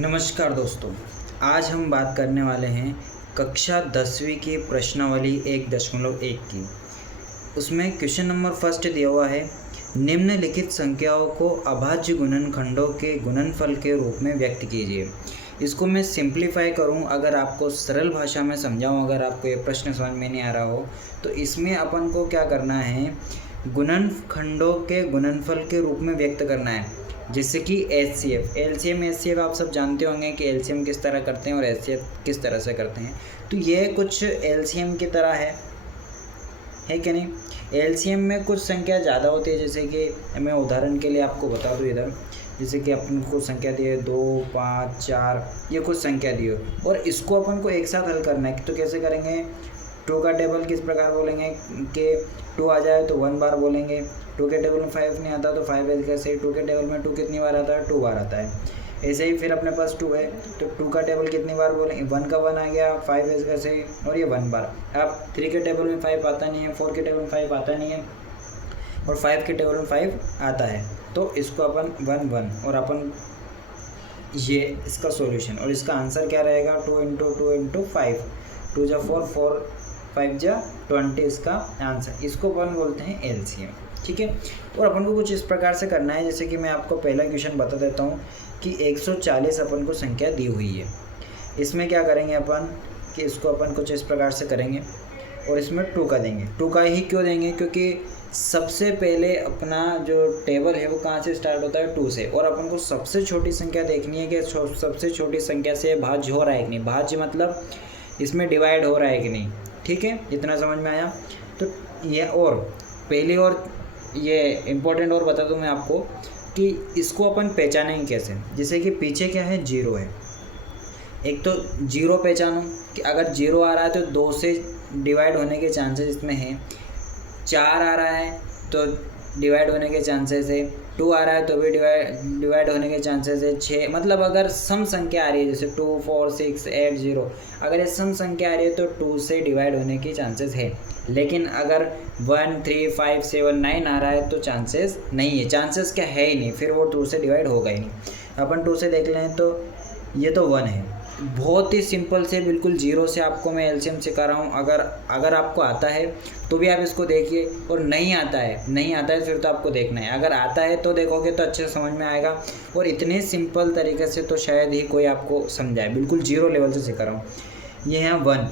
नमस्कार दोस्तों, आज हम बात करने वाले हैं कक्षा 10वीं की प्रश्नावली 1.1 की। उसमें क्वेश्चन नंबर फर्स्ट दिया हुआ है, निम्नलिखित संख्याओं को अभाज्य गुणनखंडों के गुणनफल के रूप में व्यक्त कीजिए। इसको मैं सिंप्लीफाई करूं, अगर आपको सरल भाषा में समझाऊं, अगर आपको ये प्रश्न समझ में नहीं आ रहा हो तो इसमें अपन को क्या करना है, गुणनखंडों के गुणनफल के रूप में व्यक्त करना है। जैसे कि एलसीएम आप सब जानते होंगे कि एलसीएम किस तरह करते हैं और एचसीएफ किस तरह से करते हैं। तो ये कुछ एलसीएम की तरह है कि नहीं। एलसीएम में कुछ संख्या ज़्यादा होती है, जैसे कि मैं उदाहरण के लिए आपको बता दूँ इधर, जैसे कि अपन को संख्या दी है 2, 5, 4, ये कुछ संख्या दी हो और इसको अपन को एक साथ हल करना है। तो कैसे करेंगे, 2 का टेबल किस प्रकार बोलेंगे कि 2 आ जाए तो 1 बार बोलेंगे। 2 के टेबल में 5 नहीं आता तो 5 ऐसे कैसे। 2 के टेबल में 2 कितनी बार आता है, 2 बार आता है। ऐसे ही फिर अपने पास 2 है तो 2 का टेबल कितनी बार बोलेंगे, 1 का 1 आ गया, 5 ऐसे कैसे और ये 1 बार। अब 3 के टेबल में 5 आता नहीं है, 4 के टेबल में 5 आता नहीं है और 5 के टेबल में 5 आता है। तो इसको अपन 1 1 और अपन ये इसका सॉल्यूशन, और इसका आंसर क्या रहेगा, 2 × 2 × 5, 2 जा 4, 4 5 जा 20 इसका आंसर। इसको अपन बोलते हैं एलसीएम। ठीक है, और अपन को कुछ इस प्रकार से करना है, जैसे कि मैं आपको पहला क्वेश्चन बता देता हूँ कि 140 अपन को संख्या दी हुई है। इसमें क्या करेंगे अपन कि इसको अपन कुछ इस प्रकार से करेंगे और इसमें 2 का देंगे। 2 का ही क्यों देंगे, क्योंकि सबसे पहले अपना जो टेबल है वो कहाँ से स्टार्ट होता है, 2 से, और अपन को सबसे छोटी संख्या देखनी है कि सबसे छोटी संख्या से भाज्य हो रहा है कि नहीं। भाज्य मतलब इसमें डिवाइड हो रहा है कि नहीं। ठीक है, इतना समझ में आया। तो ये और पहली और ये इम्पोर्टेंट और बता दूं मैं आपको कि इसको अपन पहचानेंगे कैसे। जैसे कि पीछे क्या है, 0 है। एक तो 0 पहचानो कि अगर 0 आ रहा है तो 2 से डिवाइड होने के चांसेस इसमें हैं। 4 आ रहा है तो डिवाइड होने के चांसेस है। 2 आ रहा है तो भी डिवाइड होने के चांसेस है। 6 मतलब अगर सम संख्या आ रही है, जैसे 2, 4, 6, 8, 0, अगर ये सम संख्या आ रही है तो 2 से डिवाइड होने की चांसेस है। लेकिन अगर 1, 3, 5, 7, 9 आ रहा है तो चांसेस नहीं है। चांसेस क्या है ही नहीं, फिर वो 2 से डिवाइड होगा ही नहीं। अपन 2 से देख लें तो ये तो 1 है। बहुत ही सिंपल से, बिल्कुल 0 से आपको मैं एलसीएम सिखा रहा हूँ। अगर आपको आता है तो भी आप इसको देखिए, और नहीं आता है फिर तो आपको देखना है। अगर आता है तो देखोगे तो अच्छे से समझ में आएगा, और इतने सिंपल तरीके से तो शायद ही कोई आपको समझाए। बिल्कुल 0 लेवल से सिखा रहा हूँ। ये है 1।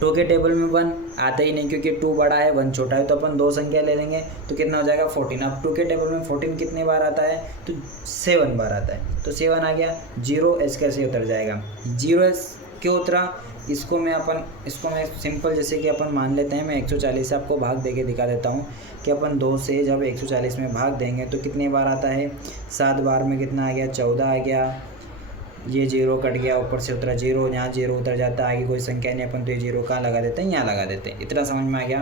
2 के टेबल में 1 आता ही नहीं, क्योंकि 2 बड़ा है 1 छोटा है। तो अपन 2 संख्या ले लेंगे तो कितना हो जाएगा, 14। अब 2 के टेबल में 14 कितने बार आता है, तो 7 बार आता है। तो 7 आ गया। 0 एस कैसे उतर जाएगा, 0 एस क्यों उतरा, इसको मैं सिंपल, जैसे कि अपन मान लेते हैं, मैं 140 से आपको भाग दे के दिखा देता हूँ कि अपन 2 से जब 140 में भाग देंगे तो कितने बार आता है, 7 बार में कितना आ गया, 14 आ गया। ये 0 कट गया, ऊपर से उतरा 0, यहाँ 0 उतर जाता है, आगे कोई संख्या नहीं, अपन तो ये 0 कहाँ लगा देते हैं, यहाँ लगा देते हैं। इतना समझ में आ गया।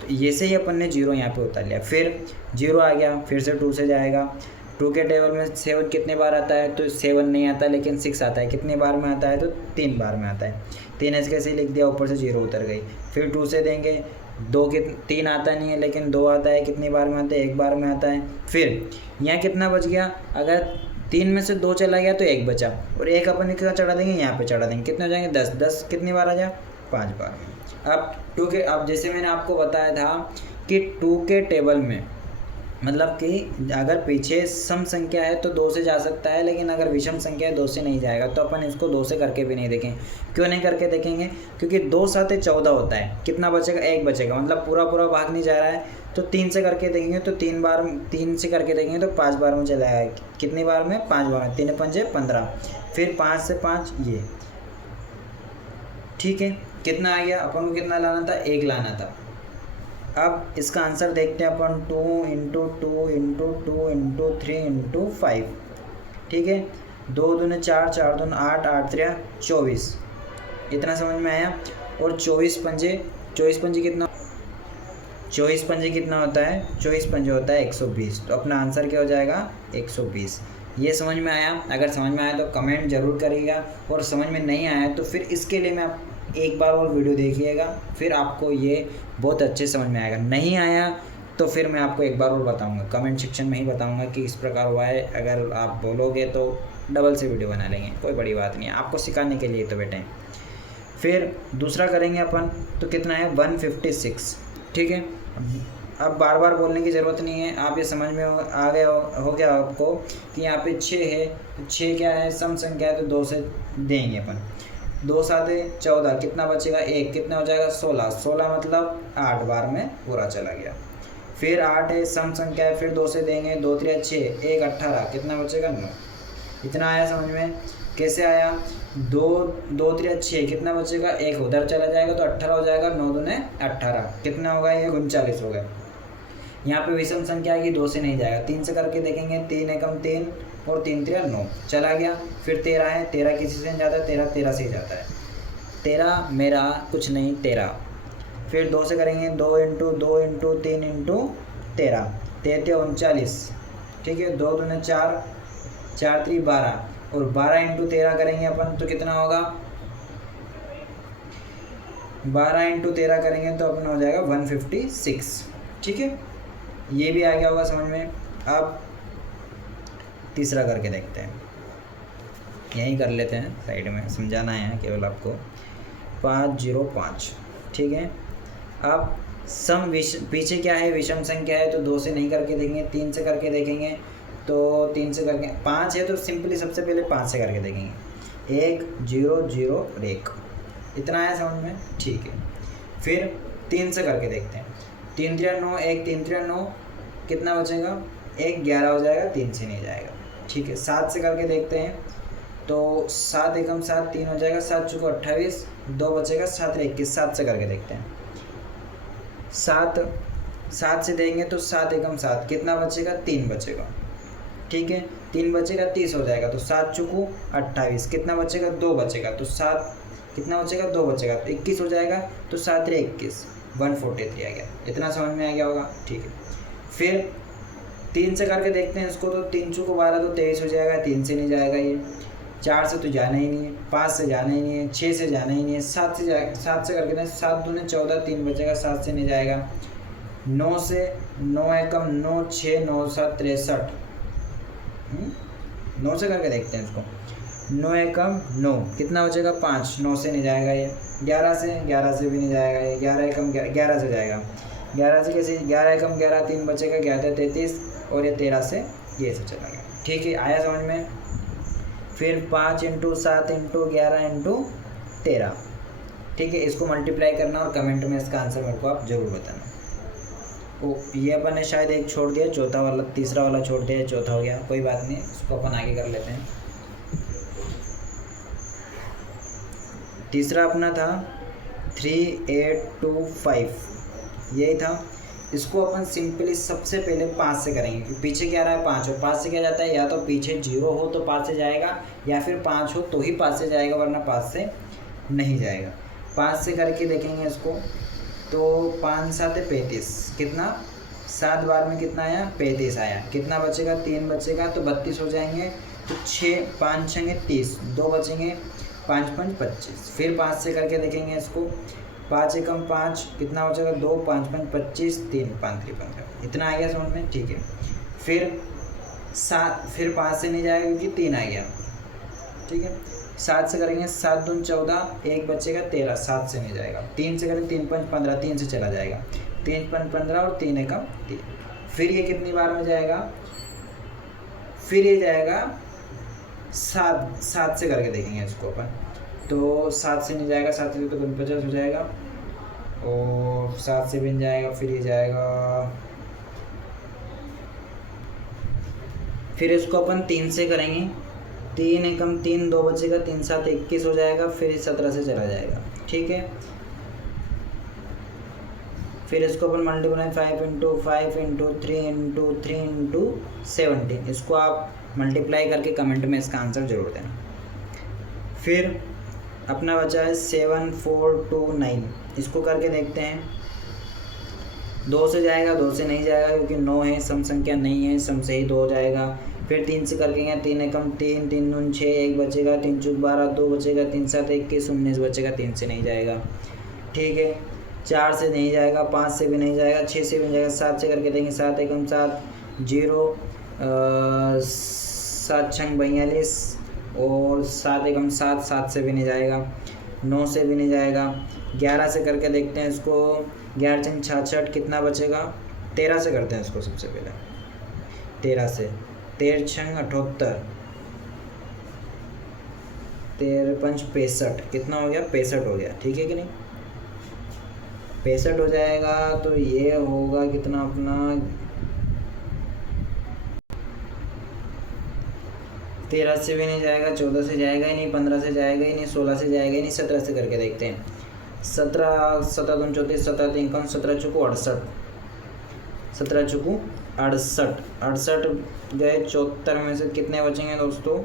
तो ये से ही अपन ने 0 यहाँ पे उतार लिया। फिर 0 आ गया, फिर से 2 से जाएगा। 2 के टेबल में 7 कितने बार आता है, तो 7 नहीं आता, लेकिन 6 आता है। कितने बार में आता है, तो 3 बार में आता है। 3 ऐसे कैसे लिख दिया, ऊपर से 0 उतर गई। फिर 2 से देंगे, 3 आता नहीं है, लेकिन 2 आता है। कितनी बार में आता है, 1 बार में आता है। फिर यहाँ कितना बच गया, अगर 3 में से 2 चला गया तो 1 बचा, और 1 अपन कितना चढ़ा देंगे, यहाँ पे चढ़ा देंगे। कितने हो जाएंगे, 10। 10 कितनी बार आ जाए, 5 बार। अब जैसे मैंने आपको बताया था कि 2 के टेबल में मतलब कि अगर पीछे सम संख्या है तो 2 से जा सकता है, लेकिन अगर विषम संख्या है 2 से नहीं जाएगा। तो अपन इसको 2 से करके भी नहीं देखेंगे। क्यों नहीं करके देखेंगे, क्योंकि 2 7 14 होता है। कितना बचेगा, 1 बचेगा, मतलब पूरा भाग नहीं जा रहा है। तो 3 से करके देखेंगे तो 3 से करके देखेंगे तो 5 बार में चला है। कितनी बार में, 5 बार में। 3 5 15, फिर 5 से 5 ये। ठीक है, कितना आ गया, अपन को कितना लाना था, 1 लाना था। अब इसका आंसर देखते हैं अपन, 2 × 2 × 2 × 3 × 5। ठीक है, 2 दूने 4, 4 दूने 8, 8 3 24। इतना समझ में आया। और 24 पंजे कितना, 24 पंजे कितना होता है, 24 पंजे होता है 120। तो अपना आंसर क्या हो जाएगा, 120। ये समझ में आया। अगर समझ में आया तो कमेंट जरूर करिएगा, और समझ में नहीं आया तो फिर इसके लिए मैं एक बार और वीडियो देखिएगा, फिर आपको ये बहुत अच्छे समझ में आएगा। नहीं आया तो फिर मैं आपको एक बार और बताऊंगा, कमेंट सेक्शन में ही बताऊंगा कि इस प्रकार हुआ है। अगर आप बोलोगे तो डबल से वीडियो बना लेंगे, कोई बड़ी बात नहीं है, आपको सिखाने के लिए तो बेटे। फिर दूसरा करेंगे अपन, तो कितना है 156, ठीक है। अब बार बार बोलने की ज़रूरत नहीं है, आप ये समझ में आ गया हो गया आपको कि यहाँ पे 6 है, तो 6 क्या है, सम संख्या है, तो 2 से देंगे अपन। 2 7 14, कितना बचेगा 1, कितना हो जाएगा 16, 16 मतलब 8 बार में पूरा चला गया। फिर 8 है, सम संख्या है, फिर 2 से देंगे, 2 3 6, 1 18, कितना बचेगा 9। इतना आया समझ में? कैसे आया, 2 2 3 6, कितना बचेगा 1 उधर चला जाएगा तो 18 हो जाएगा, 9 दूने 18, कितना होगा ये 39 हो गया। यहाँ पे विषम संख्या की 2 से नहीं जाएगा, 3 से करके देखेंगे, 3 एकम 3 और 3 3 9 चला गया। फिर 13 है, 13 किसी से नहीं जाता, 13 से ही जाता है, 13 मेरा कुछ नहीं 13। फिर 2 से करेंगे, 2 इंटू 2 इंटू 3 इंटू 13, 13 39, ठीक है। 2 दूने 4, 4 3 12, और 12 इंटू 13 करेंगे अपन तो कितना होगा, 12 इंटू 13 करेंगे तो अपना हो जाएगा 156, ठीक है। ये भी आ गया होगा समझ में। अब तीसरा करके देखते हैं, यहीं कर लेते हैं, साइड में समझाना है केवल आपको। 505, ठीक है। अब सम पीछे क्या है, विषम संख्या है, तो 2 से नहीं करके देखेंगे, 3 से करके देखेंगे। तो 3 से करके, 5 है तो सिंपली सबसे पहले 5 से करके देखेंगे, 1 0 0 और 1, इतना आया समझ में, ठीक है। फिर 3 से करके देखते हैं, 3 3 9, 1 3 3 9, कितना बचेगा 1 11 हो जाएगा, 3 से नहीं जाएगा, ठीक है। 7 से करके देखते हैं, तो 7 एकम 7, 3 हो जाएगा, 7 चौको 28, 2 बचेगा, 7 21, 7 से करके देखते हैं। 7 से देंगे तो 7 एकम 7, कितना बचेगा 3 बचेगा, ठीक है। 3 बचेगा 30 हो जाएगा, तो 7 चौको 28, कितना बचेगा 2 बचेगा, तो 7 कितना बचेगा 2 बचेगा, तो 21 हो जाएगा, तो 7 21, 143 आ गया। इतना समझ में आ गया होगा, ठीक है। फिर 3 से करके देखते हैं इसको, तो 3 चौको 12, तो 23 हो जाएगा, 3 से नहीं जाएगा ये। 4 से तो जाना ही नहीं है, 5 से जाना ही नहीं है, 6 से जाना ही नहीं है, 7 से करके दें, 7 दूने 14, 3 बचेगा, 7 से नहीं जाएगा। 9 से, 9 एकम 9, 6 9 7 63, 9 से करके देखते हैं इसको, 9 एकम 9, कितना बचेगा 5, 9 से नहीं जाएगा ये। 11 से भी नहीं जाएगा ये, 11 एकम 11 से जाएगा, 11 से कैसे, 11 एकम 11, 3 बचेगा, 11 33, और ये 13 से ये से चला गया, ठीक है। आया समझ में। फिर 5 इंटू 7 इंटू 11 इंटू 13, ठीक है। इसको मल्टीप्लाई करना और कमेंट में इसका आंसर मेरे को आप जरूर बताना। तो ये अपन ने शायद एक छोड़ दिया, चौथा वाला, तीसरा वाला छोड़ दिया, चौथा हो गया, कोई बात नहीं, इसको अपन आगे कर लेते हैं। तीसरा अपना था 3825, यही था। इसको अपन सिंपली सबसे पहले 5 से करेंगे, क्योंकि पीछे क्या रहा है 5, और 5 से क्या जाता है, या तो पीछे 0 हो तो 5 से जाएगा, या फिर 5 हो तो ही 5 से जाएगा, वरना 5 से नहीं जाएगा। 5 से करके देखेंगे इसको, तो 5 7 35, कितना 7 बार में कितना आया 35 आया, कितना बचेगा 3 बचेगा, तो 32 हो जाएंगे। तो 6 5 6 30, 2 बचेंगे, 5 5 25। फिर 5 से करके देखेंगे इसको, 5 एकम 5, कितना बचेगा 2, 5 5 25, 3 5 3 15, इतना आ गया समझ में, ठीक है। फिर 5 से नहीं जाएगा क्योंकि 3 आ गया, ठीक है। 7 से करेंगे, 7 दून 14, 1 बचेगा 13, 7 से नहीं जाएगा। 3 से करेंगे, 3 5 15, 3 से चला जाएगा, 3 5 15 और 3 एकम 3। फिर ये कितनी बार में जाएगा, फिर ये जाएगा 7 से करके देखेंगे इसको अपन, तो 7 से नहीं जाएगा, 7 से तो 49 हो जाएगा, और 7 से भी नहीं जाएगा। फिर ये जाएगा, फिर इसको अपन 3 से करेंगे, 3 एकम 3, 2 बचेगा, 3 7 21 हो जाएगा। फिर 17 से चला जाएगा, ठीक है। फिर इसको अपन multiply 5 into 5 into 3 into 3 into 17, इसको आप मल्टीप्लाई करके कमेंट में इसका आंसर जरूर देना। फिर अपना बचा है 7429, इसको करके देखते हैं। 2 से जाएगा, 2 से नहीं जाएगा क्योंकि 9 है, सम संख्या नहीं है, सम से ही 2 हो जाएगा। फिर 3 से करके गए, 3 एकम 3, 3 दून 6, 1 बचेगा, 3 चौक 12, 2 बचेगा, 3 7 21, 19 बचेगा, 3 से नहीं जाएगा, ठीक है। 4 से नहीं जाएगा, 5 से भी नहीं जाएगा, 6 से भी नहीं जाएगा, 7 से करके देंगे। 7 एकम 7 0, 7 छंग 42 और 7 एकम 7, 7 से भी नहीं जाएगा, 9 से भी नहीं जाएगा। 11 से करके देखते हैं इसको। 11 छंग 66, कितना बचेगा? 13 से करते हैं इसको सबसे पहले। 13 से 13 छंग 78, 13 पंच 65, कितना हो गया? 65 हो गया। ठीक है कि नहीं? 65 हो जाएगा तो ये होगा कितना अपना? 13 से भी नहीं जाएगा, 14 से जाएगा ही नहीं, 15 से जाएगा ही नहीं, 16 से जाएगा ही नहीं, 17 से करके देखते हैं। 17 7 दून 34, 17 3 कम 17 चुकू 68, 17 चुकू 68, 68 गए 74 में से कितने बचेंगे दोस्तों?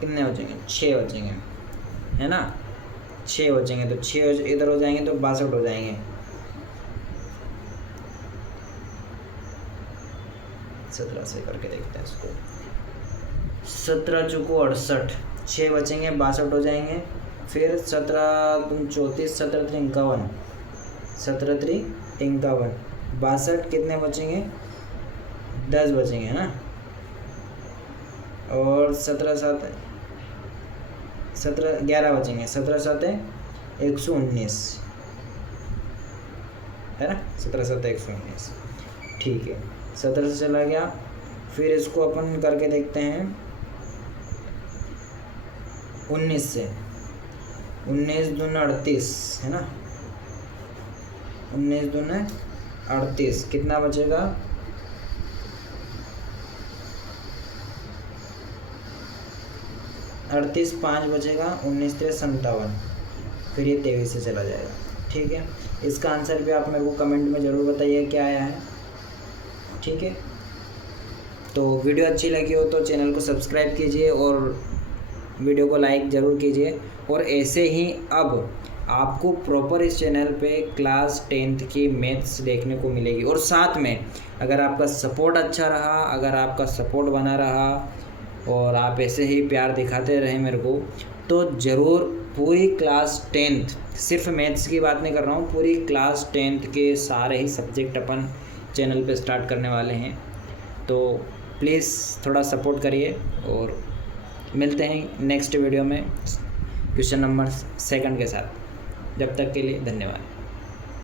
कितने बचेंगे? 6 बचेंगे, है ना? 6 बचेंगे तो 6 इधर हो जाएंगे तो 62 हो जाएंगे। 17 से करके देखते हैं इसको। 17 चुको 68, 6 बचेंगे, 62 हो जाएंगे। फिर 17 दून 34, 17 3 51, 17 3 51, 62 कितने बचेंगे? 10 बचेंगे, है ना? और 17 7 17 11 बचेंगे, 17 7 119, है ना? 17 7 119, ठीक है। 17 से चला गया। फिर इसको अपन करके देखते हैं 19 से। 19 दून 38, है ना? 19 दून 38, कितना बचेगा? 38 5 बचेगा, 19 3 57, फिर ये 23 से चला जाएगा। ठीक है, इसका आंसर भी आप मेरे को कमेंट में ज़रूर बताइए क्या आया है। ठीक है, तो वीडियो अच्छी लगी हो तो चैनल को सब्सक्राइब कीजिए और वीडियो को लाइक ज़रूर कीजिए। और ऐसे ही अब आपको प्रॉपर इस चैनल पे क्लास 10th की मैथ्स देखने को मिलेगी। और साथ में अगर आपका सपोर्ट अच्छा रहा, अगर आपका सपोर्ट बना रहा और आप ऐसे ही प्यार दिखाते रहे मेरे को, तो ज़रूर पूरी क्लास 10th, सिर्फ मैथ्स की बात नहीं कर रहा हूँ, पूरी क्लास 10th के सारे ही सब्जेक्ट अपन चैनल पे स्टार्ट करने वाले हैं। तो प्लीज़ थोड़ा सपोर्ट करिए और मिलते हैं नेक्स्ट वीडियो में क्वेश्चन नंबर 2 के साथ। जब तक के लिए धन्यवाद।